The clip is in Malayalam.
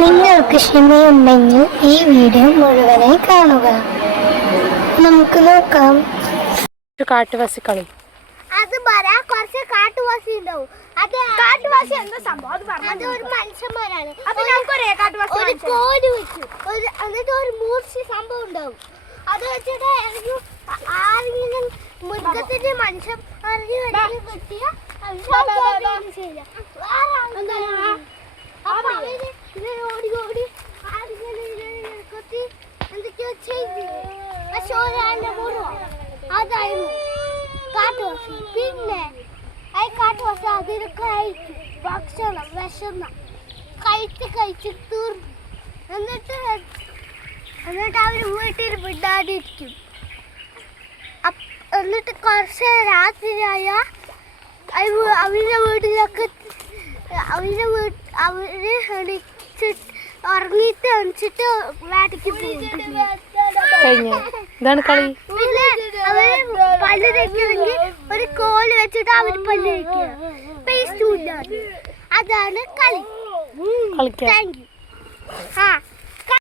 നിങ്ങൾക്ക് ക്ഷമയുണ്ടെങ്കിൽ ഈ വീഡിയോ മുഴുവനായി കാണുക. നമുക്ക് നോക്കാം. കാട്ടുവാസി കളി അത് പറയാ കുറച്ച് കാട്ടുവാസി ഉണ്ടാവും. അത് കാട്ടുവാസി എന്താ സംഭവം? അത് ഒരു മനുഷ്യന്മാരാണ്. ഒരു കോല് വെച്ചു എന്നിട്ട് ഒരു മൂർച്ച സംഭവം ഉണ്ടാവും. അത് വെച്ചിട്ട് ആരെങ്കിലും മൃഗത്തിന്റെ മനുഷ്യൻ കിട്ടിയ ഓടി ഓടി എന്തൊക്കെയോ ചെയ്തു. പക്ഷെ ഒരാളുടെ അതായിരുന്നു കാട്ടുവാസി. പിന്നെ കാട്ടുവാസി അതിനൊക്കെ കഴിച്ചു ഭക്ഷണം വിശന്ന കഴിച്ച് തീർന്നു. എന്നിട്ട് അവർ വീട്ടിൽ വിടാതിരിക്കും. എന്നിട്ട് കുറച്ച് രാത്രിയായ അവരുടെ വീട്ടിലൊക്കെ അവര് ഉറങ്ങിയിട്ട് എണിച്ചിട്ട് വേട്ടയ്ക്ക് പോകും. പിന്നെ അവര് പല്ല് തയ്ക്കണമെങ്കിൽ ഒരു കോല് വെച്ചിട്ട് അവര് പല്ല് തയ്ക്കുക. പേസ്റ്റ് ഇല്ലാതെ. അതാണ് കളി. Thank you.